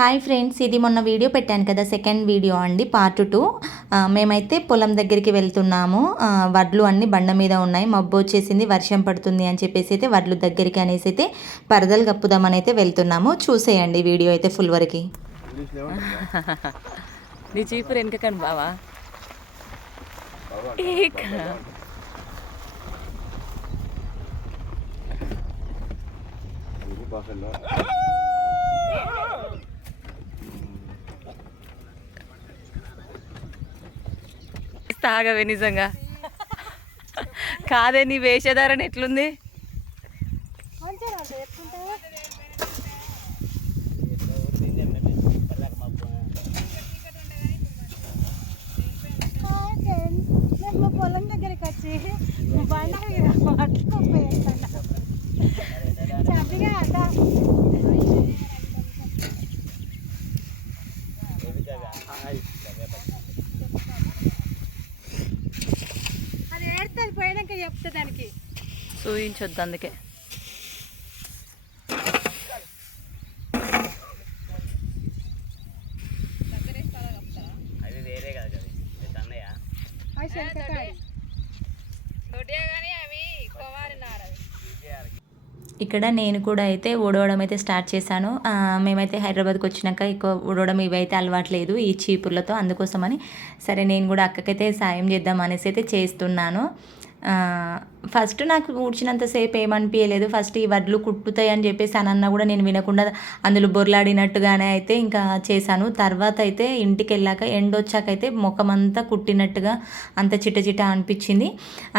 Hi friends ఇది మొన్న video పెట్టాను కదా సెకండ్ వీడియో అండి పార్ట్ టూ మేమైతే పొలం దగ్గరికి వెళ్తున్నాము. వడ్లు అన్ని బండ మీద ఉన్నాయి. మబ్బు వచ్చేసింది వర్షం పడుతుంది అని చెప్పేసి అయితే వడ్లు దగ్గరికి అనేసి అయితే పరదలు కప్పుదామని అయితే వెళ్తున్నాము. చూసేయండి వీడియో అయితే ఫుల్ వరకు. నీ చీపురు బావా. తాగవే నిజంగా. కాదే నీ వేషధారణ ఎట్లుంది? మా పొలం దగ్గరికి వచ్చి బండ మీద పట్టుకోపోయేస్తాను చదిగా అట చూయించొద్దు అందుకే. ఇక్కడ నేను కూడా అయితే ఊడవడం అయితే స్టార్ట్ చేశాను. ఆ, మేమైతే హైదరాబాద్కి వచ్చినాక ఎక్కువ ఊడవడం ఇవైతే అలవాట్లేదు ఈ చీపుర్లతో అందుకోసమని. సరే నేను కూడా అక్కకైతే సాయం చేద్దాం అనేసి అయితే చేస్తున్నాను. ఫస్ట్ నాకు ఊడ్చినంతసేపు ఏమనిపించలేదు ఫస్ట్ ఈ వడ్లు కుట్టుతాయి అని చెప్పేసి అని కూడా నేను వినకుండా అందులో బొర్లాడినట్టుగానే అయితే ఇంకా చేశాను. తర్వాత అయితే ఇంటికి వెళ్ళాక ఎండ వచ్చాకైతే అంతా కుట్టినట్టుగా అంత చిట్ట చిట్ట అనిపించింది.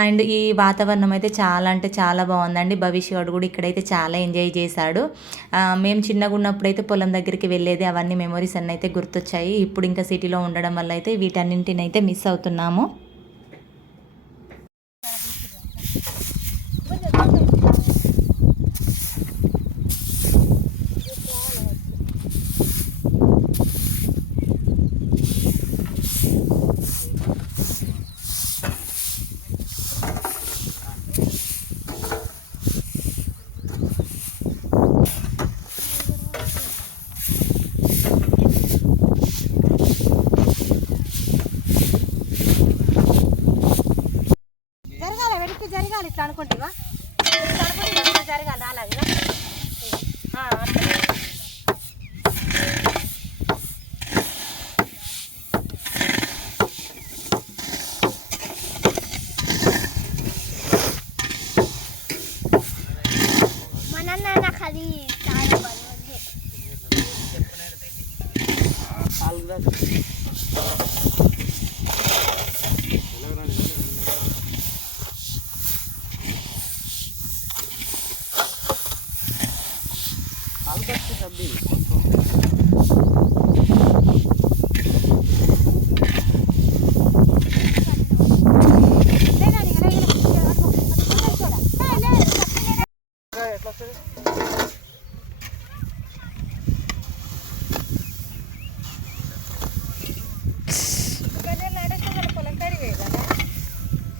అండ్ ఈ వాతావరణం అయితే చాలా అంటే చాలా బాగుందండి. భవిష్యవాడు కూడా ఇక్కడైతే చాలా ఎంజాయ్ చేశాడు. మేము చిన్నగా ఉన్నప్పుడు అయితే పొలం దగ్గరికి వెళ్ళేది. అవన్నీ మెమరీస్ అన్నీ అయితే గుర్తొచ్చాయి. ఇప్పుడు ఇంకా సిటీలో ఉండడం వల్ల అయితే వీటన్నింటినైతే మిస్ అవుతున్నాము. Albert Sabin.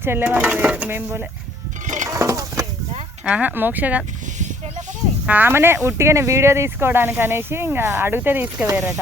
చెల్లె వాళ్ళు లేరు, మేము పోలే. ఆహా మోక్ష కాదు ఆమెనే ఉట్టిగానే వీడియో తీసుకోవడానికి అనేసి ఇంకా అడిగితే తీసుకువేరట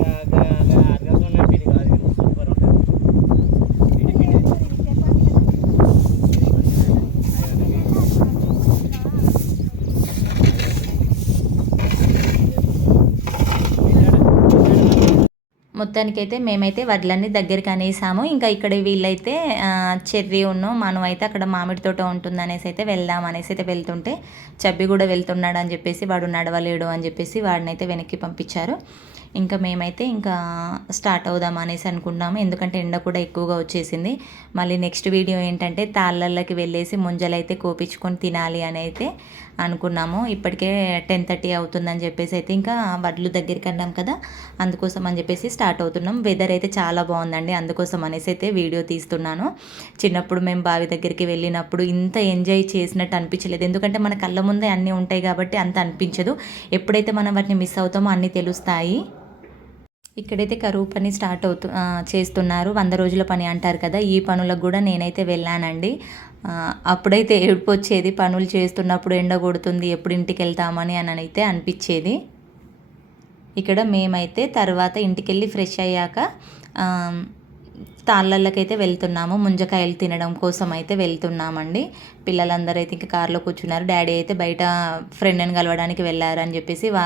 మొత్తానికైతే మేమైతే వడ్లన్నీ దగ్గరికి అనేసాము. ఇంకా ఇక్కడ వీళ్ళైతే చెర్రీ ఉన్నాం మనం అయితే అక్కడ మామిడి తోట ఉంటుంది అనేసి అయితే వెళ్దాం అనేసి అయితే వెళ్తుంటే చబ్బి కూడా వెళ్తున్నాడు అని చెప్పేసి వాడు నడవలేడు అని చెప్పేసి వాడినైతే వెనక్కి పంపించారు. ఇంకా మేమైతే ఇంకా స్టార్ట్ అవుదాం అనేసి అనుకున్నాము. ఎందుకంటే ఎండ కూడా ఎక్కువగా వచ్చేసింది. మళ్ళీ నెక్స్ట్ వీడియో ఏంటంటే తాళ్ళల్లోకి వెళ్ళేసి ముంజలైతే కోపించుకొని తినాలి అని అయితే అనుకున్నాము. ఇప్పటికే టెన్ థర్టీ అవుతుందని చెప్పేసి అయితే ఇంకా వడ్లు దగ్గరికి అన్నాం కదా అందుకోసం అని చెప్పేసి స్టార్ట్ అవుతున్నాం. వెదర్ అయితే చాలా బాగుందండి అందుకోసం అనేసి అయితే వీడియో తీస్తున్నాను. చిన్నప్పుడు మేము బావి దగ్గరికి వెళ్ళినప్పుడు ఇంత ఎంజాయ్ చేసినట్టు అనిపించలేదు. ఎందుకంటే మన కళ్ళ ముందే అన్నీ ఉంటాయి కాబట్టి అంత అనిపించదు. ఎప్పుడైతే మనం వాటిని మిస్ అవుతామో అన్నీ తెలుస్తాయి. ఇక్కడైతే కరువు పని స్టార్ట్ అవుతు చేస్తున్నారు. వంద రోజుల పని అంటారు కదా ఈ పనులకు కూడా నేనైతే వెళ్ళానండి. అప్పుడైతే ఏడుపు వచ్చేది పనులు చేస్తున్నప్పుడు ఎండ కొడుతుంది ఎప్పుడు ఇంటికి వెళ్తామని అని అయితే అనిపించేది. ఇక్కడ మేమైతే తర్వాత ఇంటికి వెళ్ళి ఫ్రెష్ అయ్యాక తాళ్ళకైతే వెళ్తున్నాము. ముంజకాయలు తినడం కోసం అయితే వెళ్తున్నామండి. పిల్లలందరూ అయితే ఇంకా కార్లో కూర్చున్నారు. డాడీ అయితే బయట ఫ్రెండ్ని కలవడానికి వెళ్ళారు అని చెప్పేసి వా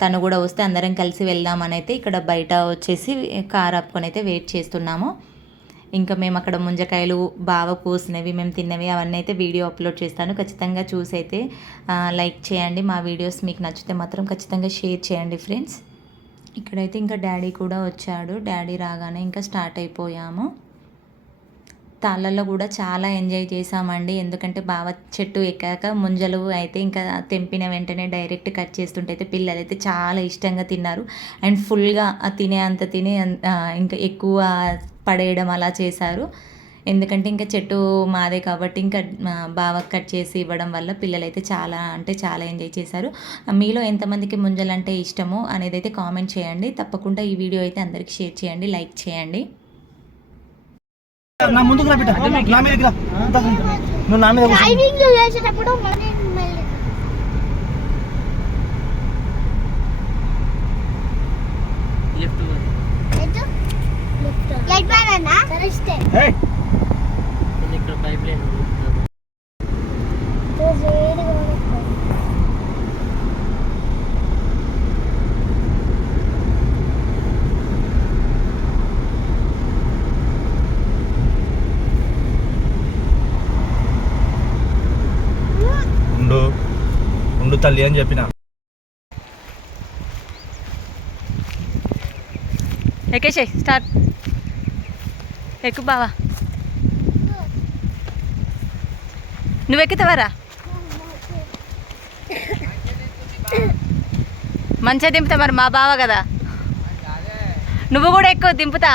తను కూడా వస్తే అందరం కలిసి వెళ్దామని అయితే ఇక్కడ బయట వచ్చేసి కార్ ఆపుకొని అయితే వెయిట్ చేస్తున్నాము. ఇంకా మేము అక్కడ ముంజకాయలు బాగా కోసినవి మేము తిన్నవి అవన్నీ అయితే వీడియో అప్లోడ్ చేస్తాను. ఖచ్చితంగా చూసి అయితే లైక్ చేయండి. మా వీడియోస్ మీకు నచ్చితే మాత్రం ఖచ్చితంగా షేర్ చేయండి ఫ్రెండ్స్. ఇక్కడైతే ఇంకా డాడీ కూడా వచ్చాడు. డాడీ రాగానే ఇంకా స్టార్ట్ అయిపోయాము. తాళ్ళల్లో కూడా చాలా ఎంజాయ్ చేసామండి ఎందుకంటే బావ చెట్టు ఎక్కాక ముంజలు అయితే ఇంకా తెంపిన వెంటనే డైరెక్ట్ కట్ చేస్తుంటే అయితే పిల్లలు అయితే చాలా ఇష్టంగా తిన్నారు. అండ్ ఫుల్గా తినే అంత తిని ఇంకా ఎక్కువ పడేయడం అలా చేశారు. ఎందుకంటే ఇంకా చెట్టు మాదే కాబట్టి ఇంకా బావ కట్ చేసి ఇవ్వడం వల్ల పిల్లలు అయితే చాలా అంటే చాలా ఎంజాయ్ చేశారు. మీలో ఎంతమందికి ముంజలు అంటే ఇష్టమో అనేది అయితే కామెంట్ చేయండి. తప్పకుండా ఈ వీడియో అయితే అందరికీ షేర్ చేయండి లైక్ చేయండి. నా ముందుకు రా బిడ్డ. నా రా. నువ్వు నా మీద చేసేటప్పుడు ఉండు తల్లి అని చెప్పిన. ఎక్కేసే స్టార్ట్. ఎక్కు బావా. నువ్వు ఎక్కుతావారా మంచిగా దింపుతా మరి మా బావ కదా. నువ్వు కూడా ఎక్కువ దింపుతా.